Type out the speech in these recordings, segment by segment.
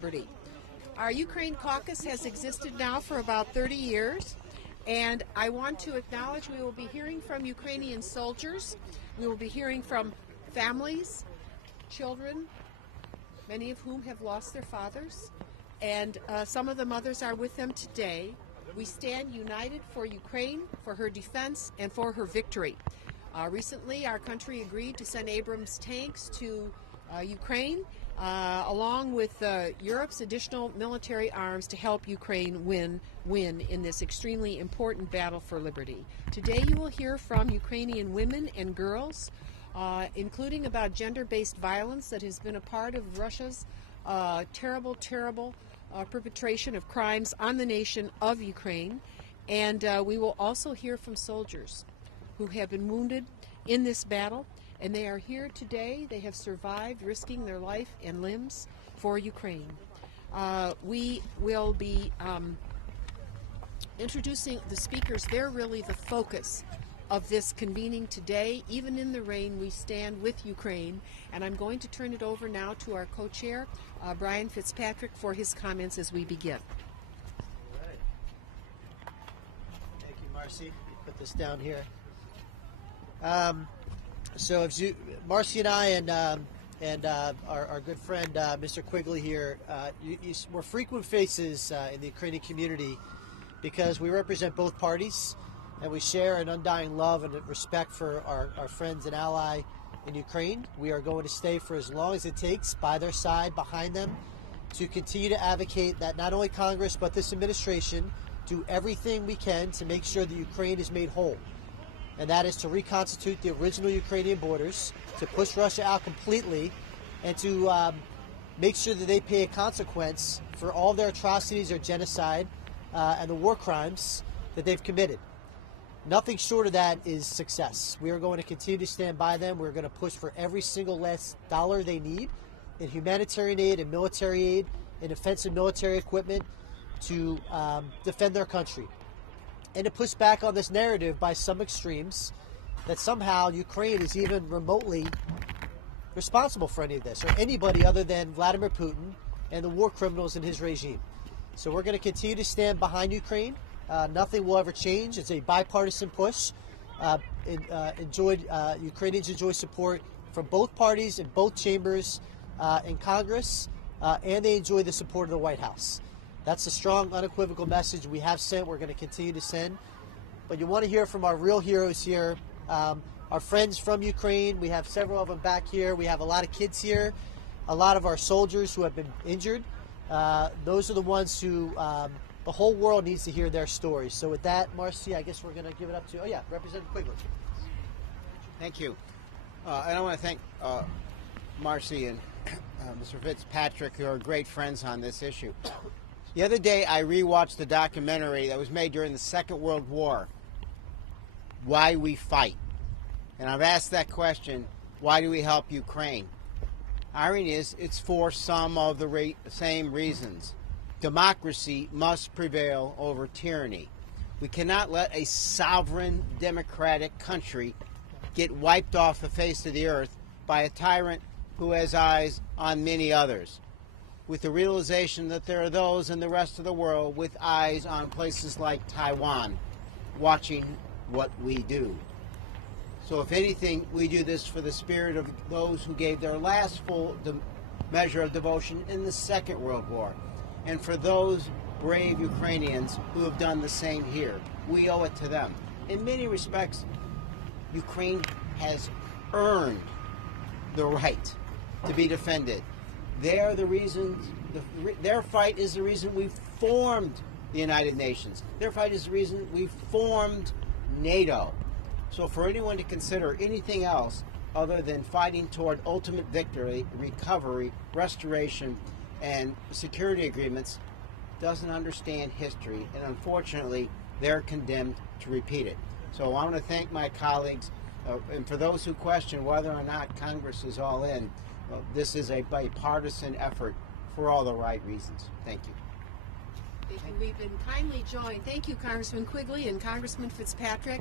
liberty. Our Ukraine Caucus has existed now for about 30 years, and I want to acknowledge we will be hearing from Ukrainian soldiers. We will be hearing from families, children, many of whom have lost their fathers, and some of the mothers are with them today. We stand united for Ukraine, for her defense, and for her victory. Recently, our country agreed to send Abrams tanks to Ukraine, along with Europe's additional military arms to help Ukraine win in this extremely important battle for liberty. Today you will hear from Ukrainian women and girls, including about gender-based violence that has been a part of Russia's terrible perpetration of crimes on the nation of Ukraine. And we will also hear from soldiers who have been wounded in this battle. And they are here today. They have survived, risking their life and limbs for Ukraine. We will be introducing the speakers. They're really the focus of this convening today. Even in the rain, we stand with Ukraine. And I'm going to turn it over now to our co-chair, Brian Fitzpatrick, for his comments as we begin. All right. Thank you, Marcy. Put this down here. So if Marcy and I and our good friend Mr. Quigley here, we're frequent faces in the Ukrainian community because we represent both parties and we share an undying love and respect for our friends and ally in Ukraine. We are going to stay for as long as it takes by their side, behind them, to continue to advocate that not only Congress but this administration do everything we can to make sure that Ukraine is made whole. And that is to reconstitute the original Ukrainian borders, to push Russia out completely, and to make sure that they pay a consequence for all their atrocities, their genocide, and the war crimes that they've committed. Nothing short of that is success. We are going to continue to stand by them. We're going to push for every single last dollar they need in humanitarian aid and military aid and offensive military equipment to defend their country. And to push back on this narrative by some extremes that somehow Ukraine is even remotely responsible for any of this, or anybody other than Vladimir Putin and the war criminals in his regime. So we're going to continue to stand behind Ukraine. Nothing will ever change. It's a bipartisan push. Ukrainians enjoy support from both parties in both chambers in Congress, and they enjoy the support of the White House. That's a strong, unequivocal message we have sent. We're going to continue to send. But you want to hear from our real heroes here, our friends from Ukraine. We have several of them back here. We have a lot of kids here, a lot of our soldiers who have been injured. Those are the ones who the whole world needs to hear their stories. So with that, Marcy, I guess we're going to give it up to, Representative Quigley. Thank you. And I want to thank Marcy and Mr. Fitzpatrick, who are great friends on this issue. The other day, I rewatched the documentary that was made during the Second World War, Why We Fight. And I've asked that question, why do we help Ukraine? Irony is, it's for some of the same reasons. Democracy must prevail over tyranny. We cannot let a sovereign, democratic country get wiped off the face of the earth by a tyrant who has eyes on many others, with the realization that there are those in the rest of the world with eyes on places like Taiwan, watching what we do. So if anything, we do this for the spirit of those who gave their last full measure of devotion in the Second World War, and for those brave Ukrainians who have done the same here. We owe it to them. In many respects, Ukraine has earned the right to be defended. They are the reasons, their fight is the reason we formed the United Nations. Their fight is the reason we formed NATO. So for anyone to consider anything else other than fighting toward ultimate victory, recovery, restoration, and security agreements doesn't understand history, and unfortunately, they're condemned to repeat it. So I want to thank my colleagues, and for those who question whether or not Congress is all in, well, this is a bipartisan effort for all the right reasons. Thank you. We've been kindly joined. Thank you, Congressman Quigley and Congressman Fitzpatrick.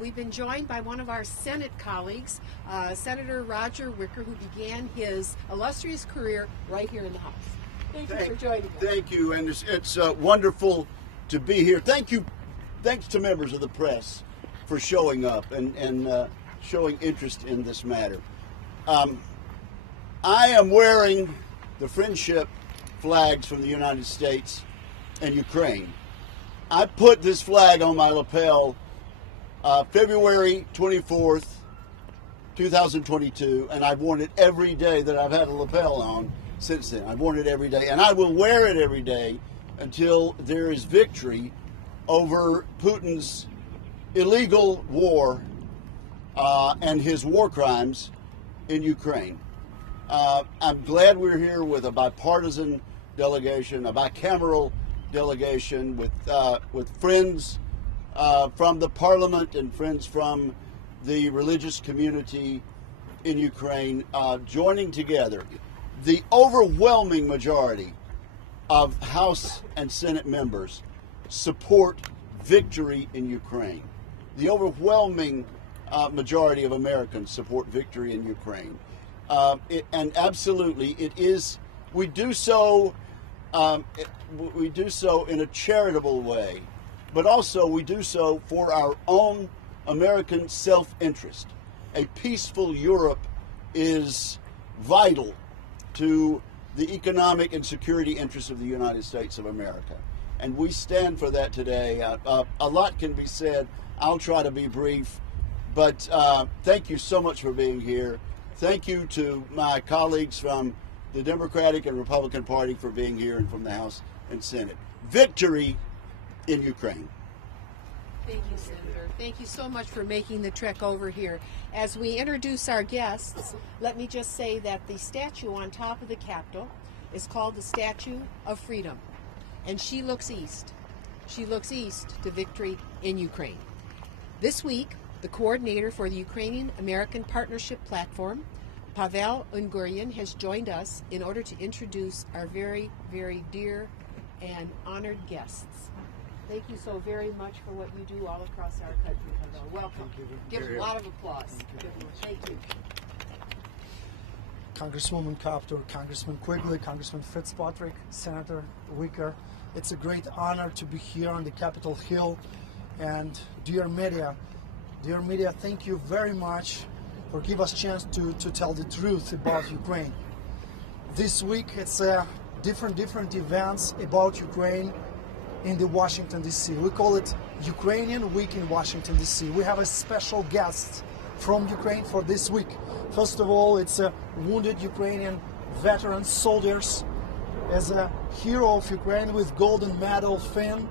We've been joined by one of our Senate colleagues, Senator Roger Wicker, who began his illustrious career right here in the House. Thank you for joining us. Thank you, and it's wonderful to be here. Thank you. Thanks to members of the press for showing up and showing interest in this matter. I am wearing the friendship flags from the United States and Ukraine. I put this flag on my lapel February 24th, 2022, and I've worn it every day that I've had a lapel on since then. I've worn it every day, and I will wear it every day until there is victory over Putin's illegal war and his war crimes in Ukraine. I'm glad we're here with a bipartisan delegation, a bicameral delegation with friends from the parliament and friends from the religious community in Ukraine joining together. The overwhelming majority of House and Senate members support victory in Ukraine. The overwhelming majority of Americans support victory in Ukraine. And absolutely, it is. We do so. We do so in a charitable way, but also we do so for our own American self-interest. A peaceful Europe is vital to the economic and security interests of the United States of America, and we stand for that today. A lot can be said. I'll try to be brief, but thank you so much for being here. Thank you to my colleagues from the Democratic and Republican Party for being here and from the House and Senate. Victory in Ukraine. Thank you, Senator. Thank you so much for making the trek over here. As we introduce our guests, let me just say that the statue on top of the Capitol is called the Statue of Freedom, and she looks east. She looks east to victory in Ukraine. This week, the coordinator for the Ukrainian-American Partnership Platform, Pavel Ungurian, has joined us in order to introduce our very, very dear and honored guests. Thank you so very much for what you do all across our country, Pavel. Welcome. Give a lot of applause. Thank you. Congresswoman Copter, Congressman Quigley, Congressman Fitzpatrick, Senator Wicker. It's a great honor to be here on the Capitol Hill. And dear media, thank you very much for giving us a chance to tell the truth about Ukraine. This week it's different events about Ukraine in the Washington D.C. We call it Ukrainian Week in Washington D.C. We have a special guest from Ukraine for this week. First of all, it's a wounded Ukrainian veteran soldiers as a hero of Ukraine with golden medal Finn.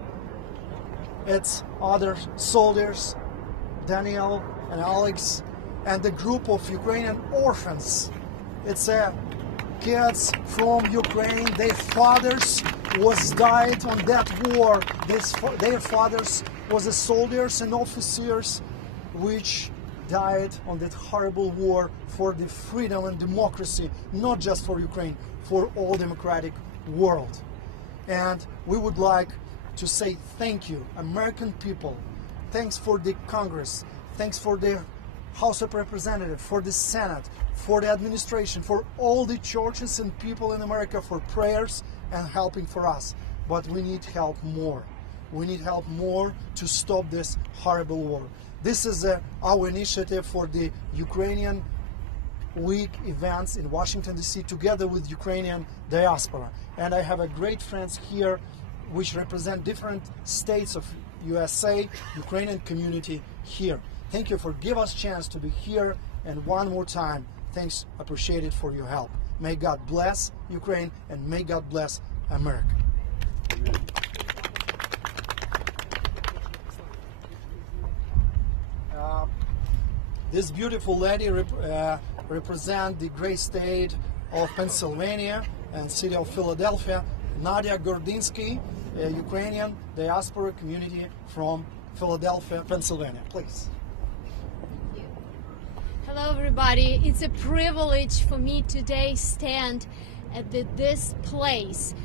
It's other soldiers, Daniel and Alex, and the group of Ukrainian orphans. It's kids from Ukraine. Their fathers was died on that war. Their fathers was the soldiers and officers which died on that horrible war for the freedom and democracy, not just for Ukraine, for all democratic world. And we would like to say thank you, American people. Thanks for the Congress. Thanks for the House of Representatives, for the Senate, for the administration, for all the churches and people in America for prayers and helping for us. But we need help more. We need help more to stop this horrible war. This is our initiative for the Ukrainian Week events in Washington, D.C. together with Ukrainian diaspora. And I have a great friends here which represent different states of USA, Ukrainian community here. Thank you for giving us a chance to be here, and one more time, thanks, appreciate it for your help. May God bless Ukraine, and may God bless America. This beautiful lady represents the great state of Pennsylvania and city of Philadelphia, Nadia Gordinsky, a Ukrainian diaspora community from Philadelphia, Pennsylvania. Please. Hello everybody, it's a privilege for me today stand at this place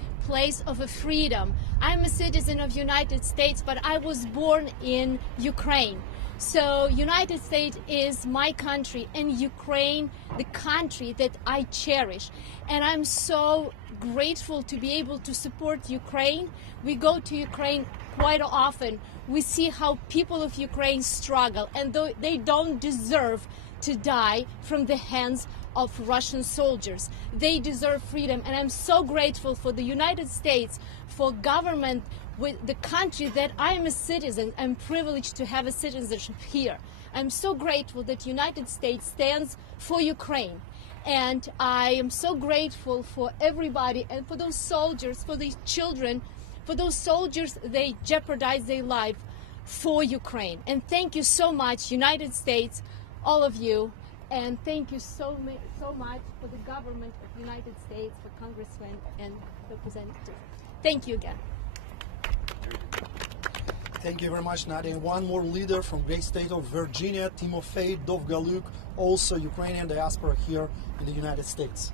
of a freedom. I'm a citizen of United States, but I was born in Ukraine. So United States is my country, and Ukraine the country that I cherish. And I'm so grateful to be able to support Ukraine. We go to Ukraine quite often. We see how people of Ukraine struggle, and though they don't deserve to die from the hands of Russian soldiers. They deserve freedom, and I'm so grateful for the United States, for government, with the country that I am a citizen. I'm privileged to have a citizenship here. I'm so grateful that United States stands for Ukraine. And I am so grateful for everybody and for those soldiers, for these children, for those soldiers, they jeopardize their life for Ukraine. And thank you so much, United States, all of you. And thank you so much for the government of the United States, for congressmen and representatives. Thank you again. Thank you very much, Nadia. And one more leader from great state of Virginia, Timofey Dovgaluk, also Ukrainian diaspora here in the United States.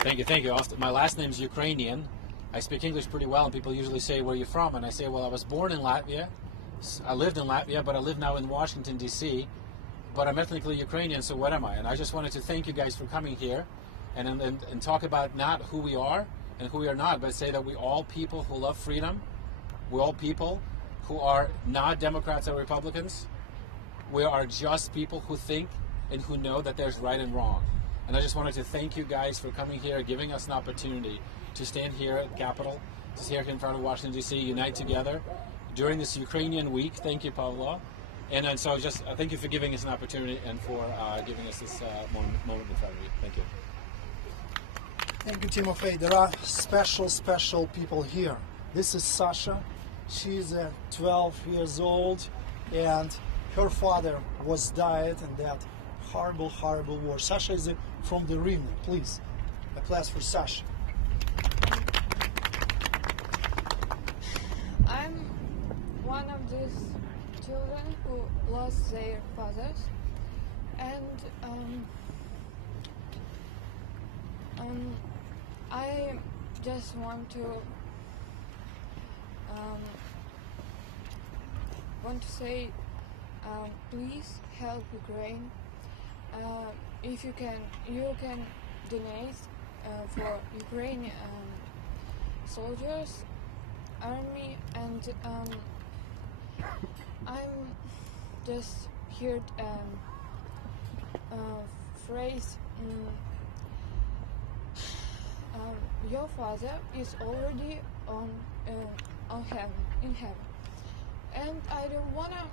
Thank you. My last name is Ukrainian. I speak English pretty well, and people usually say, where are you from? And I say, well, I was born in Latvia. I lived in Latvia, but I live now in Washington, D.C., but I'm ethnically Ukrainian, so what am I? And I just wanted to thank you guys for coming here and talk about not who we are and who we are not, but say that we all people who love freedom. We're all people who are not Democrats or Republicans. We are just people who think and who know that there's right and wrong. And I just wanted to thank you guys for coming here, giving us an opportunity to stand here at Capitol, to stand here in front of Washington, D.C., unite together during this Ukrainian week. Thank you, Pavlo. And so just thank you for giving us an opportunity and for giving us this moment in front of you. Thank you. Thank you, Timofey. There are special people here. This is Sasha. She's 12 years old, and her father was died in that horrible war. Sasha is from the Rivne. Please, applause for Sasha. I'm one of these children who lost their fathers, and I just want to say, please help Ukraine. If you can donate for Ukraine soldiers, army, and I'm just heard phrase. Your father is already on heaven, in heaven, and I don't wanna.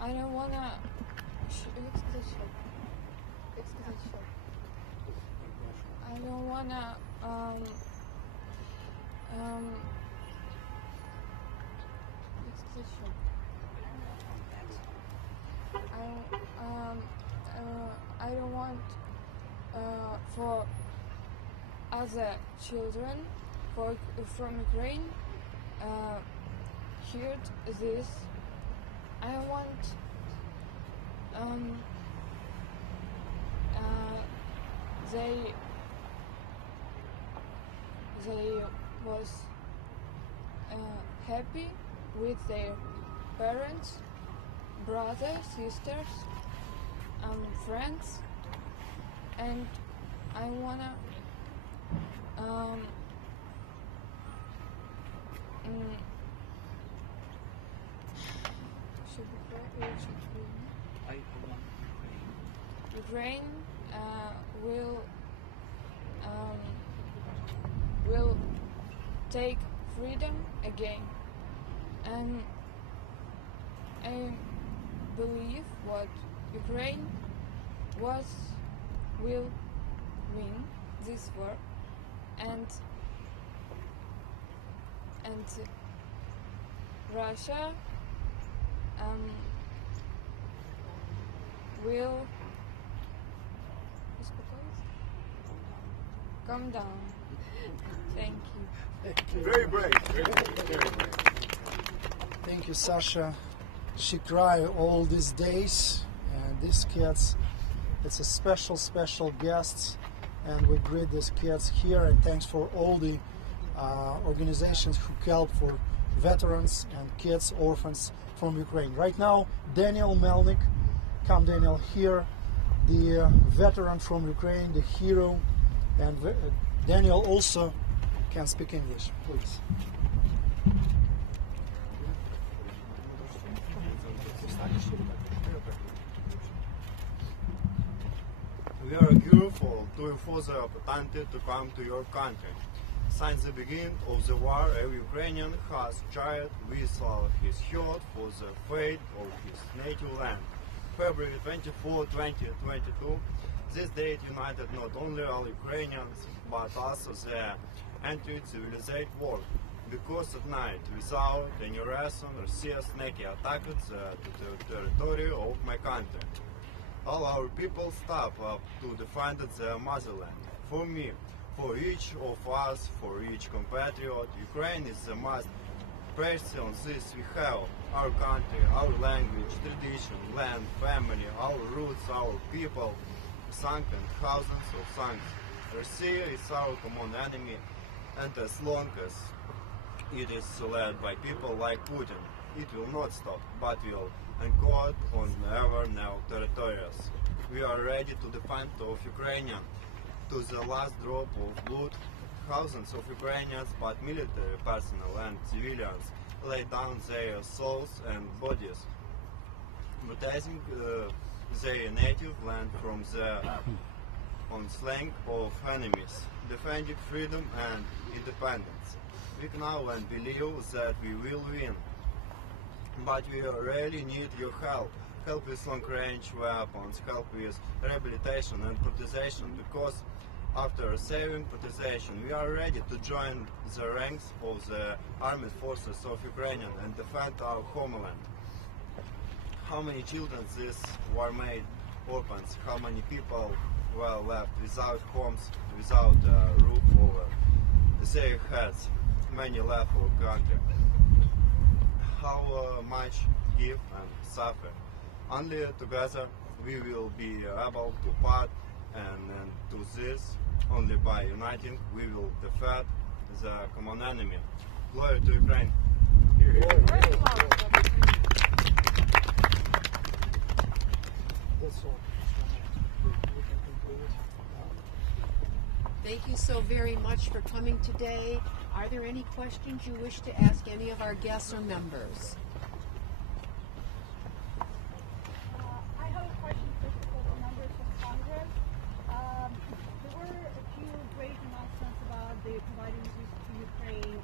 I don't wanna. I don't wanna. I don't want for other children from Ukraine heard this. I want they was happy with their parents, brothers, sisters, friends, and I wanna Ukraine will take freedom again, and I believe what Ukraine will win this war, and Russia will come down. Thank you. Very brave. Thank you, Sasha. She cried all these days, and these kids, it's a special guest, and we greet these kids here, and thanks for all the organizations who help for veterans and kids, orphans from Ukraine. Right now, Daniel Melnik, come Daniel here, the veteran from Ukraine, the hero, and Daniel also can speak English, please. We are grateful to you for the opportunity to come to your country. Since the beginning of the war, every Ukrainian has tried with all his heart for the fate of his native land. February 24, 2022, this date united not only all Ukrainians, but also the anti-civilized world. Because at night, without any reason, Russia sneakily attacked the territory of my country. All our people step up to defend their motherland. For me, for each of us, for each compatriot, Ukraine is the most precious thing we have. Our country, our language, tradition, land, family, our roots, our people, sunk in thousands of songs. Russia is our common enemy, and as long as it is led by people like Putin, it will not stop, but will encode on ever new territories. We are ready to defend of Ukrainian to the last drop of blood. Thousands of Ukrainians, but military personnel and civilians, lay down their souls and bodies, protecting their native land from the onslaught of enemies, defending freedom and independence. We know and believe that we will win, but we really need your help. Help with long-range weapons, help with rehabilitation and protection, because after receiving protection, we are ready to join the ranks of the armed forces of Ukraine and defend our homeland. How many children this war made orphans? How many people were left without homes, without a roof over their heads? Many left our country. How much give and suffer? Only together we will be able to part, and to this, only by uniting, we will defeat the common enemy. Glory to Ukraine. That's all. Thank you so very much for coming today. Are there any questions you wish to ask any of our guests or members? I have a question for the members of Congress. There were a few great announcements about the providing to Ukraine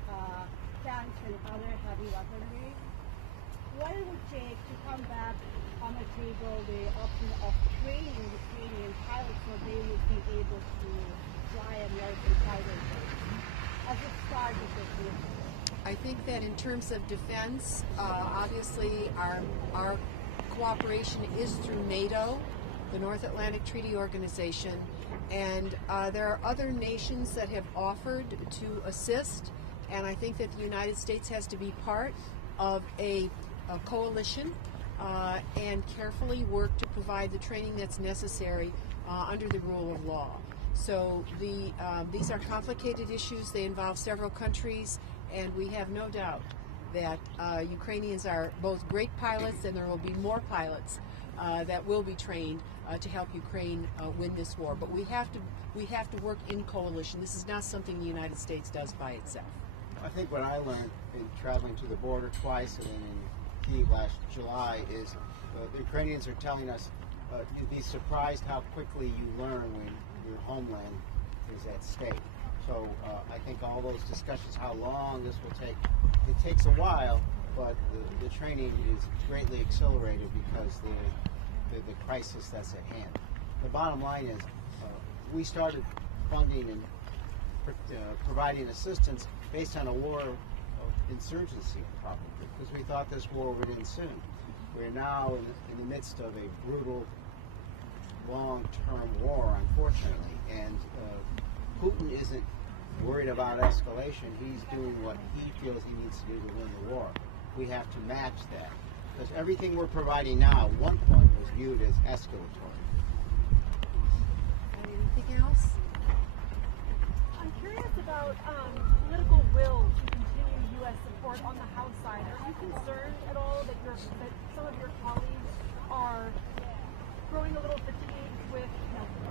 tanks and other heavy weaponry. What it would take to come back on the table the option of training Ukrainian pilots so they would be able to fly American fighters as a start of this mission? I think that in terms of defense, obviously our cooperation is through NATO, the North Atlantic Treaty Organization, and there are other nations that have offered to assist, and I think that the United States has to be part of a coalition and carefully work to provide the training that's necessary under the rule of law. So these are complicated issues. They involve several countries, and we have no doubt that Ukrainians are both great pilots, and there will be more pilots that will be trained to help Ukraine win this war. But we have to work in coalition. This is not something the United States does by itself. I think what I learned in traveling to the border twice and then in Kyiv last July is the Ukrainians are telling us you'd be surprised how quickly you learn when your homeland is at stake. So I think all those discussions, how long this will take, it takes a while, but the training is greatly accelerated because the crisis that's at hand. The bottom line is we started funding and providing assistance based on a war of insurgency, probably, because we thought this war would end soon. We're now in the midst of a brutal, long-term war, unfortunately, and Putin isn't worried about escalation. He's doing what he feels he needs to do to win the war. We have to match that, because everything we're providing now, at one point, was viewed as escalatory. Anything else? I'm curious about political will to continue U.S. support on the House concerned at all that some of your colleagues are growing a little fatigued with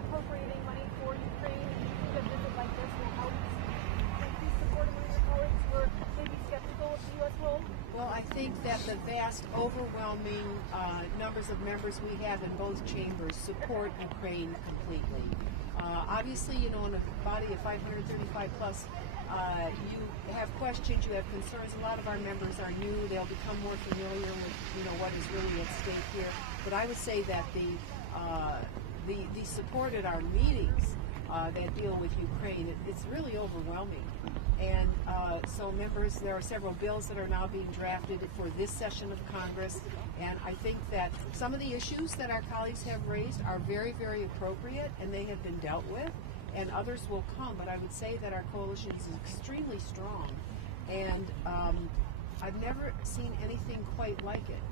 appropriating money for Ukraine? Do you think a visit like this will help increase support among your colleagues who are maybe skeptical of the U.S. role? Well, I think that the vast, overwhelming numbers of members we have in both chambers support Ukraine completely. Obviously, in a body of 535 plus, you have questions, you have concerns. A lot of our members are new; they'll become more familiar with what is really at stake here. But I would say that the support at our meetings that deal with Ukraine, it's really overwhelming. And so members, there are several bills that are now being drafted for this session of Congress, and I think that some of the issues that our colleagues have raised are very, very appropriate, and they have been dealt with, and others will come. But I would say that our coalition is extremely strong, and I've never seen anything quite like it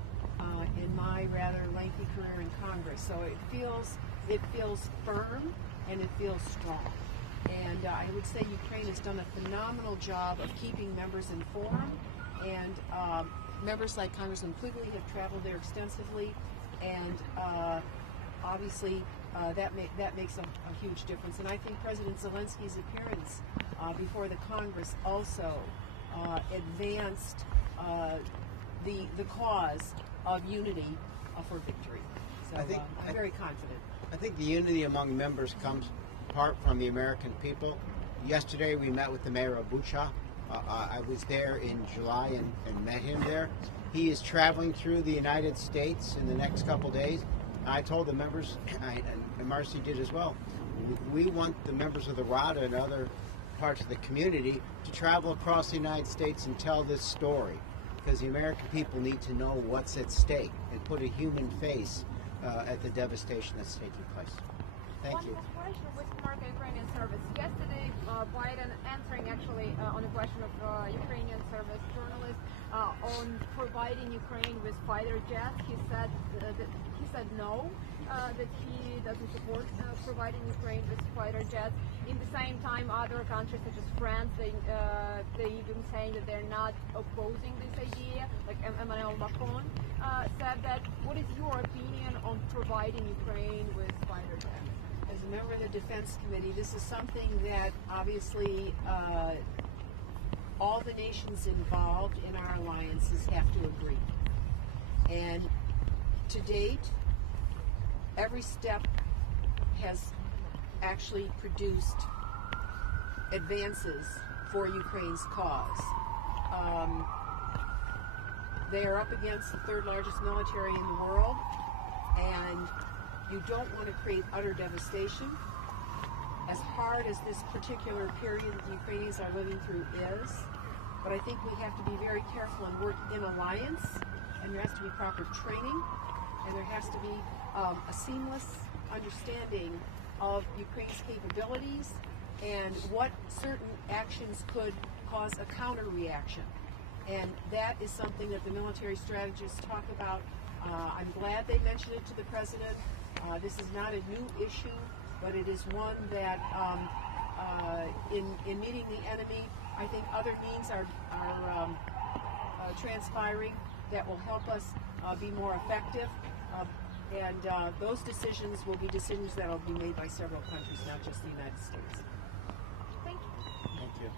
in my rather lengthy career in Congress. So it feels firm, and it feels strong. And I would say Ukraine has done a phenomenal job of keeping members informed, and members like Congressman Quigley have traveled there extensively, and obviously that makes a huge difference. And I think President Zelensky's appearance before the Congress also advanced the cause of unity for victory. So I'm very confident. I think the unity among members comes apart from the American people. Yesterday we met with the mayor of Bucha. I was there in July and met him there. He is traveling through the United States in the next couple days. I told the members, and Marcy did as well, we want the members of the RADA and other parts of the community to travel across the United States and tell this story, because the American people need to know what's at stake and put a human face at the devastation that's taking place. Thank you. One question with Ukrainian service. Yesterday, Biden answering actually on a question of Ukrainian service journalists on providing Ukraine with fighter jets, he said no, that he doesn't support providing Ukraine with fighter jets. In the same time, other countries such as France, they even saying that they're not opposing this idea. Like Emmanuel Macron said that. What is your opinion on providing Ukraine with fighter jets? As a member of the Defense Committee, this is something that obviously all the nations involved in our alliances have to agree. And to date, every step has actually produced advances for Ukraine's cause. They are up against the third largest military in the world, and you don't want to create utter devastation. As hard as this particular period that the Ukrainians are living through is, but I think we have to be very careful and work in alliance, and there has to be proper training, and there has to be a seamless understanding of Ukraine's capabilities and what certain actions could cause a counter-reaction. And that is something that the military strategists talk about. I'm glad they mentioned it to the president. This is not a new issue, but it is one that in meeting the enemy, I think other means are transpiring that will help us be more effective. And those decisions will be decisions that will be made by several countries, not just the United States. Thank you. Thank you.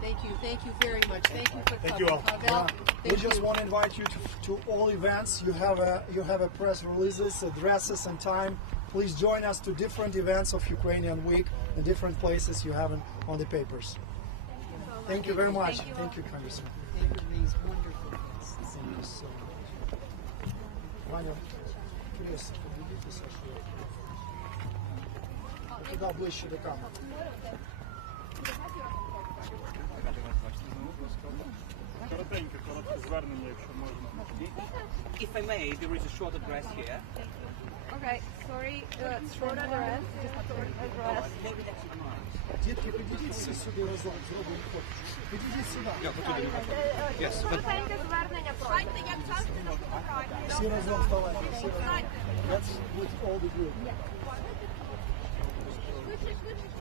Thank you. Thank you very much. Thank you for Thank you all. Pavel, We just want to invite you to all events. You have a press releases, addresses, and time. Please join us to different events of Ukrainian Week in different places you have on the papers. Thank you very much. Thank you, Congressman. Thank you for these wonderful things. Thank you so much. Ваня, Крис, подивіться, що туди ближче до камери. Коротке звернення, якщо можна. If I may, there is a short address here. Okay, sorry, short address, just a short address. Maybe that's in mind. Дітки, підійдіть всі сюди разом, зробимо фото. Підійдіть сюди. Коротеньке звернення просто. Всі разом вставайте. Всі разом. Let's with all the group.